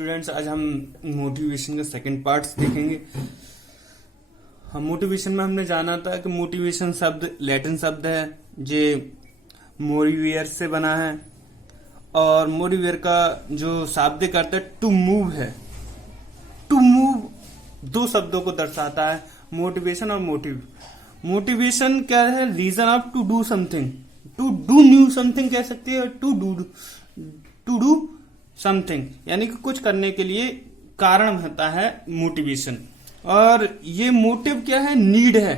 Students, आज हम motivation का सेकंड पार्ट्स देखेंगे। हम मोटिवेशन में हमने जाना था कि मोटिवेशन शब्द लैटिन शब्द है जो मोरिवियर से बना है और मोरिवियर का जो शाब्दिक अर्थ है टू मूव है। टू मूव दो शब्दों को दर्शाता है, मोटिवेशन और मोटिव। मोटिवेशन क्या है? Reason of to do something, to do new something कह सकते हैं, टू डू समथिंग यानी कि कुछ करने के लिए कारण होता है मोटिवेशन। और ये मोटिव क्या है? नीड है।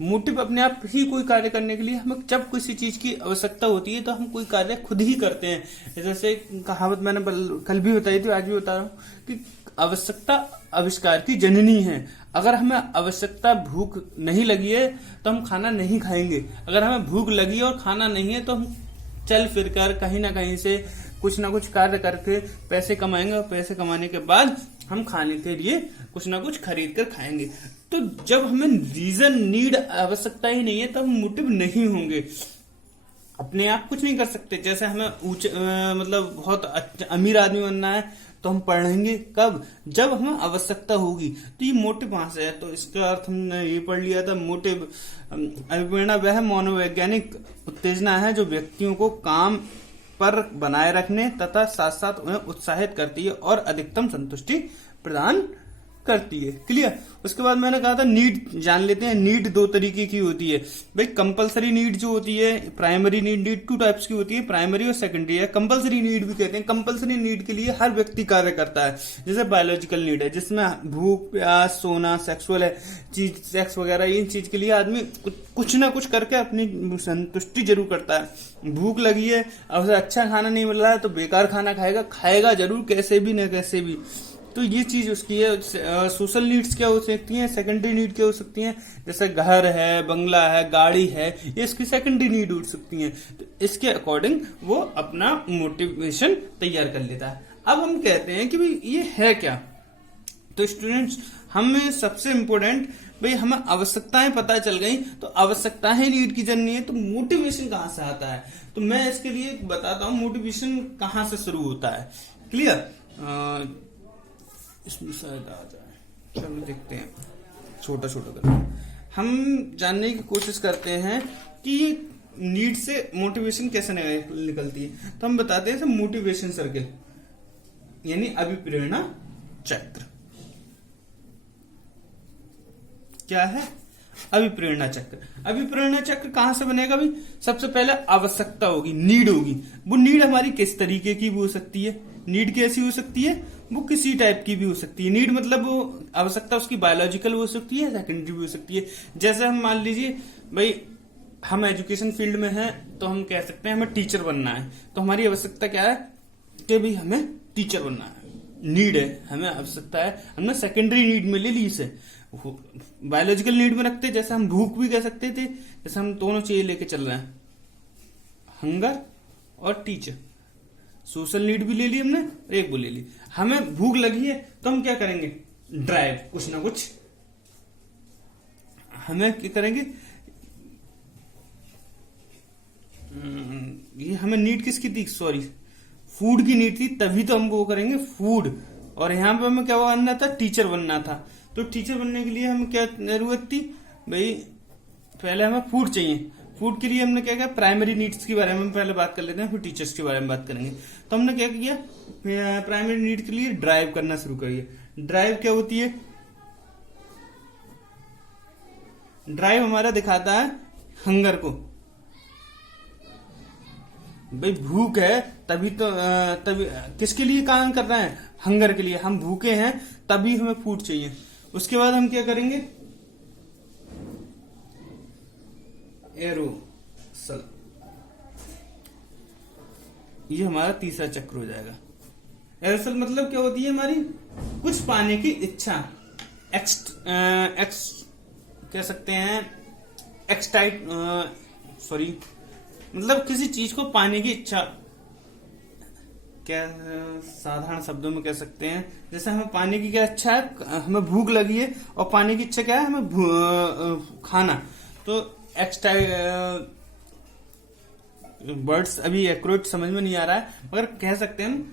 मोटिव अपने आप ही कोई कार्य करने के लिए हमें जब किसी चीज की आवश्यकता होती है तो हम कोई कार्य खुद ही करते हैं। जैसे कहावत मैंने कल भी बताई थी, आज भी बता रहा हूं कि आवश्यकता आविष्कार की जननी है। अगर हमें आवश्यकता भूख नहीं लगी है तो हम खाना नहीं खाएंगे। अगर हमें भूख लगी है और खाना नहीं है तो हम चल फिर कर कहीं ना कहीं से कुछ ना कुछ कार्य करके पैसे कमाएंगे और पैसे कमाने के बाद हम खाने के लिए कुछ ना कुछ खरीद कर खाएंगे। तो जब हमें रीजन नीड आवश्यकता ही नहीं है तो हम मोटिव नहीं होंगे, अपने आप कुछ नहीं कर सकते। जैसे हमें मतलब बहुत अमीर आदमी बनना है तो हम पढ़ेंगे कब? जब हमें आवश्यकता होगी। तो ये मोटिव कहां से है? तो इसका अर्थ हमने ये पढ़ लिया था। मोटिव अभिप्रेरणा वह मनोवैज्ञानिक उत्तेजना है जो व्यक्तियों को काम पर बनाए रखने तथा साथ साथ उन्हें उत्साहित करती है और अधिकतम संतुष्टि प्रदान करती है। क्लियर? उसके बाद मैंने कहा था नीड जान लेते हैं। नीड दो तरीके की होती है भाई। कंपलसरी नीड जो होती है, प्राइमरी नीड टू टाइप्स की होती है, प्राइमरी और सेकेंडरी है। कंपलसरी नीड भी कहते हैं। कंपलसरी नीड के लिए हर व्यक्ति कार्य करता है। जैसे बायोलॉजिकल नीड है जिसमें भूख, प्यास, सोना, सेक्सुअल है चीज, सेक्स वगैरह, इन चीज के लिए आदमी कुछ ना कुछ करके अपनी संतुष्टि जरूर करता है। भूख लगी है, अब उसे अच्छा खाना नहीं मिल रहा है तो बेकार खाना खाएगा जरूर, कैसे भी न कैसे भी। तो ये चीज उसकी है। सोशल नीड्स क्या हो सकती हैं? सेकेंडरी नीड क्या हो सकती हैं? जैसे घर है, बंगला है, गाड़ी है, ये इसकी सेकेंडरी नीड हो सकती हैं। तो इसके अकॉर्डिंग वो अपना मोटिवेशन तैयार कर लेता है। अब हम कहते हैं कि भाई ये है क्या? तो स्टूडेंट्स, हमें सबसे इम्पोर्टेंट भाई हमें आवश्यकताएं पता चल गई तो आवश्यकताएं नीड की जननी है। तो मोटिवेशन कहां से आता है? तो मैं इसके लिए बताता हूं मोटिवेशन कहां से शुरू होता है। क्लियर? इसमें शायद आ जाए, चलो देखते हैं। छोटा छोटा करके हम जानने की कोशिश करते हैं कि नीड से मोटिवेशन कैसे निकलती है। तो हम बताते हैं मोटिवेशन सर्किल यानी अभिप्रेरणा चक्र। क्या है? अभिप्रेरणा चक्र। अभिप्रेरणा चक्र कहां से बनेगा भाई? सबसे पहले आवश्यकता होगी, नीड होगी। वो नीड हमारी किस तरीके की भी हो सकती है? नीड कैसी हो सकती है? वो किसी टाइप की भी हो सकती है। नीड मतलब वो आवश्यकता उसकी बायोलॉजिकल हो सकती है, सेकेंडरी भी हो सकती है। जैसे हम मान लीजिए भाई हम एजुकेशन फील्ड में हैं तो हम कह सकते हैं हमें टीचर बनना है। तो हमारी आवश्यकता क्या है कि भाई हमें टीचर बनना है, नीड है, हमें आवश्यकता है। हमने सेकेंडरी नीड में ले ली इसे, बायोलॉजिकल नीड में रखते। जैसे हम भूख भी कह सकते थे। जैसे हम दोनों चीजें लेके चल रहे हैं, हंगर और टीचर। सोशल नीड भी ले ली हमने, एक वो ले ली। हमें भूख लगी है तो हम क्या करेंगे? ड्राइव, कुछ ना कुछ हमें क्या करेंगे? ये हमें नीड किसकी थी? सॉरी, फूड की नीड थी, तभी तो हम वो करेंगे फूड। और यहाँ पे हमें क्या बनना था? टीचर बनना था। तो टीचर बनने के लिए हमें क्या जरूरत थी भाई? पहले हमें फूड चाहिए। फूड के लिए हमने क्या किया? प्राइमरी नीड्स के बारे में पहले बात कर लेते हैं, फिर टीचर्स के बारे में बात करेंगे। तो हमने क्या किया? प्राइमरी नीड के लिए ड्राइव करना शुरू करिए। ड्राइव क्या होती है? ड्राइव हमारा दिखाता है हंगर को। भाई भूख है तभी तो तभी किसके लिए काम कर रहे हैं? हंगर के लिए। हम भूखे हैं तभी हमें फूड चाहिए। उसके बाद हम क्या करेंगे? एरोसल, ये हमारा तीसरा चक्र हो जाएगा। एरोसल मतलब क्या होती है? हमारी कुछ पाने की इच्छा, कह सकते हैं एक्सटाइट, सॉरी, मतलब किसी चीज को पाने की इच्छा। क्या साधारण शब्दों में कह सकते हैं? जैसे हमें पाने की क्या इच्छा है? हमें भूख लगी है और पाने की इच्छा क्या है? हमें खाना। तो वर्ड्स अभी एक्यूरेट समझ में नहीं आ रहा है, मगर कह सकते हैं हम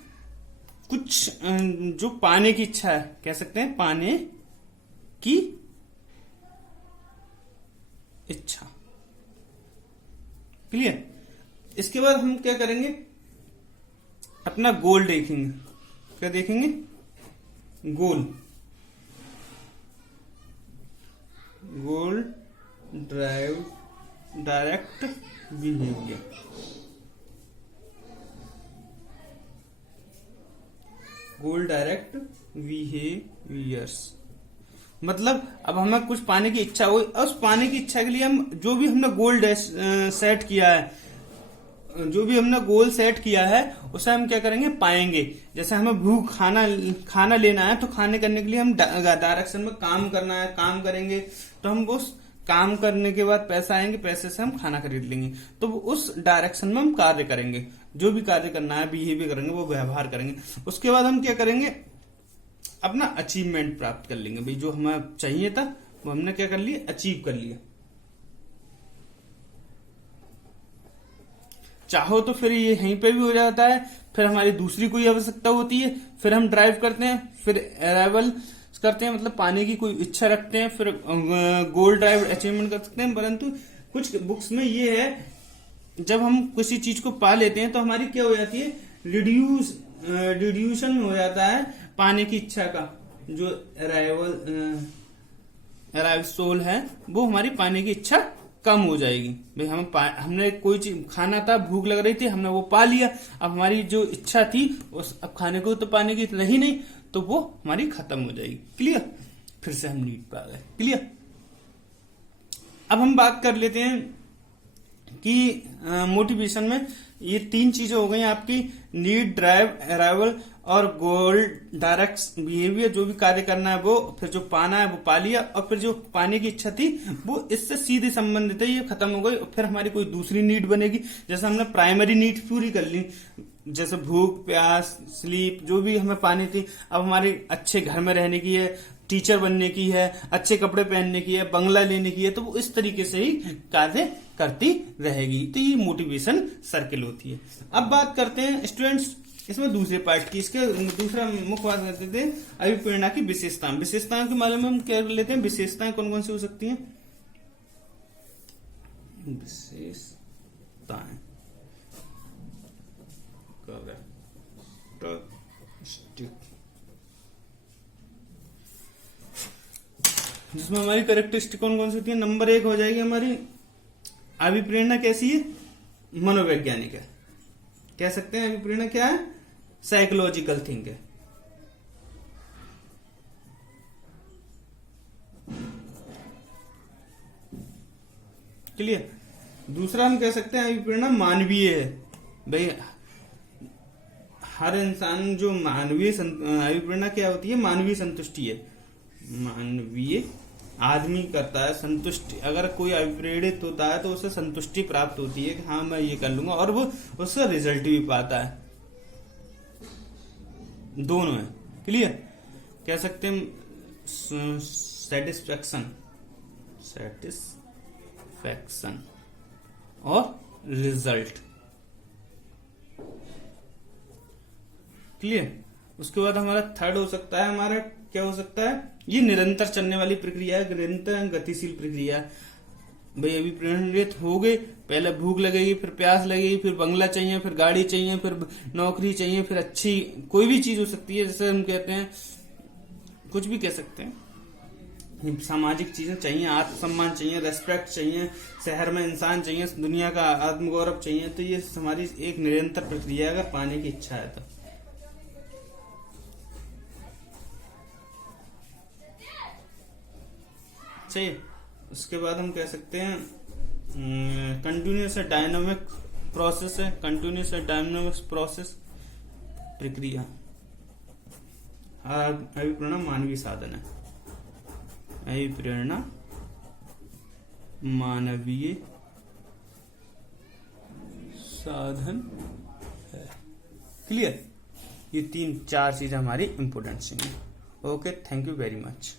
कुछ जो पाने की इच्छा है, कह सकते हैं पाने की इच्छा। क्लियर। इसके बाद हम क्या करेंगे, अपना गोल देखेंगे। क्या देखेंगे? गोल डायरेक्ट बिहेवियर। गोल डायरेक्ट बिहेवियर्स मतलब अब हमें कुछ पाने की इच्छा हुई, उस पाने की इच्छा के लिए हम जो भी हमने गोल सेट किया है, जो भी हमने गोल सेट किया है उसे हम क्या करेंगे, पाएंगे। जैसे हमें भूख खाना लेना है, तो खाने करने के लिए हम डायरेक्शन में काम करना है, काम करेंगे, तो हम उस काम करने के बाद पैसा आएंगे, पैसे से हम खाना खरीद लेंगे। तो उस डायरेक्शन में हम कार्य करेंगे, जो भी कार्य करना है, बिहेवियर करेंगे, वो व्यवहार करेंगे। उसके बाद हम क्या करेंगे, अपना अचीवमेंट प्राप्त कर लेंगे। भाई जो हमें चाहिए था वो हमने क्या कर लिया, अचीव कर लिया। चाहो तो फिर ये यहीं पे भी हो जाता है। फिर हमारी दूसरी कोई आवश्यकता होती है, फिर हम ड्राइव करते हैं, फिर अराइवल करते हैं, मतलब पाने की कोई इच्छा रखते हैं, फिर गोल ड्राइव अचीवमेंट कर सकते हैं। परंतु कुछ बुक्स में ये है, जब हम किसी चीज को पा लेते हैं तो हमारी क्या हो जाती है, रिड्यूशन हो जाता है पाने की इच्छा का। जो अराइवल सोल है वो हमारी पाने की इच्छा कम हो जाएगी। भाई हमने कोई चीज खाना था, भूख लग रही थी, हमने वो पा लिया। अब हमारी जो इच्छा थी उस अब खाने को तो पाने की रही नहीं, तो वो हमारी खत्म हो जाएगी। क्लियर। फिर से हम नीड पे आ गए। क्लियर। अब हम बात कर लेते हैं कि मोटिवेशन में ये तीन चीजें हो गई आपकी, नीड, ड्राइव, अराइवल और गोल डायरेक्ट बिहेवियर। जो भी कार्य करना है वो, फिर जो पाना है वो पा लिया, और फिर जो पाने की इच्छा थी वो इससे सीधे संबंधित है, ये खत्म हो गई। और फिर हमारी कोई दूसरी नीड बनेगी। जैसे हमने प्राइमरी नीड पूरी कर ली, जैसे भूख, प्यास, स्लीप, जो भी हमें पानी थी। अब हमारी अच्छे घर में रहने की है, टीचर बनने की है, अच्छे कपड़े पहनने की है, बंगला लेने की है, तो वो इस तरीके से ही कार्य करती रहेगी। तो ये मोटिवेशन सर्किल होती है। अब बात करते हैं स्टूडेंट्स इसमें दूसरे पार्ट की। इसके दूसरा मुख्य बात करते थे अभिप्रेरणा की विशेषताएं। विशेषताओं के मामले में हम क्या लेते हैं, विशेषताएं कौन कौन सी हो सकती हैं, विशेषताएं जिसमें हमारी कैरेक्टरिस्टिक कौन कौन सी होती है। नंबर 1 हो जाएगी हमारी अभिप्रेरणा कैसी है, मनोवैज्ञानिक है। कह सकते हैं अभिप्रेरणा क्या है, साइकोलॉजिकल थिंग है। क्लियर। दूसरा हम कह सकते हैं अभिप्रेरणा मानवीय है। भाई हर इंसान जो मानवीय अभिप्रेरणा क्या होती है, मानवीय संतुष्टि है। मानवीय आदमी करता है संतुष्टि। अगर कोई अभिप्रेरित होता है तो उसे संतुष्टि प्राप्त होती है कि हाँ मैं ये कर लूंगा, और वो उससे रिजल्ट भी पाता है। दोनों है। क्लियर। कह सकते हैं सेटिस्फैक्शन और रिजल्ट। क्लियर। उसके बाद हमारा थर्ड हो सकता है, हमारा क्या हो सकता है, ये निरंतर चलने वाली प्रक्रिया है, निरंतर गतिशील प्रक्रिया। भाई अभी प्रेरित हो गए, पहले भूख लगेगी, फिर प्यास लगेगी, फिर बंगला चाहिए, फिर गाड़ी चाहिए, फिर नौकरी चाहिए, फिर अच्छी कोई भी चीज हो सकती है। जैसे हम कहते हैं, कुछ भी कह सकते हैं, सामाजिक चीजें चाहिए, आत्मसम्मान चाहिए, रेस्पेक्ट चाहिए, शहर में इंसान चाहिए, दुनिया का आत्मगौरव चाहिए। तो ये हमारी एक निरंतर प्रक्रिया अगर पाने की इच्छा है तो। चाहिए। उसके बाद हम कह सकते हैं कंटिन्यूअस डायनामिक प्रोसेस है। कंटिन्यूअस डायनामिक प्रोसेस प्रक्रिया। अभिप्रेरणा मानवीय साधन है। अभिप्रेरणा मानवीय साधन है। क्लियर। ये 3-4 चीजें हमारी इंपोर्टेंट चाहिए। Okay, thank you very much.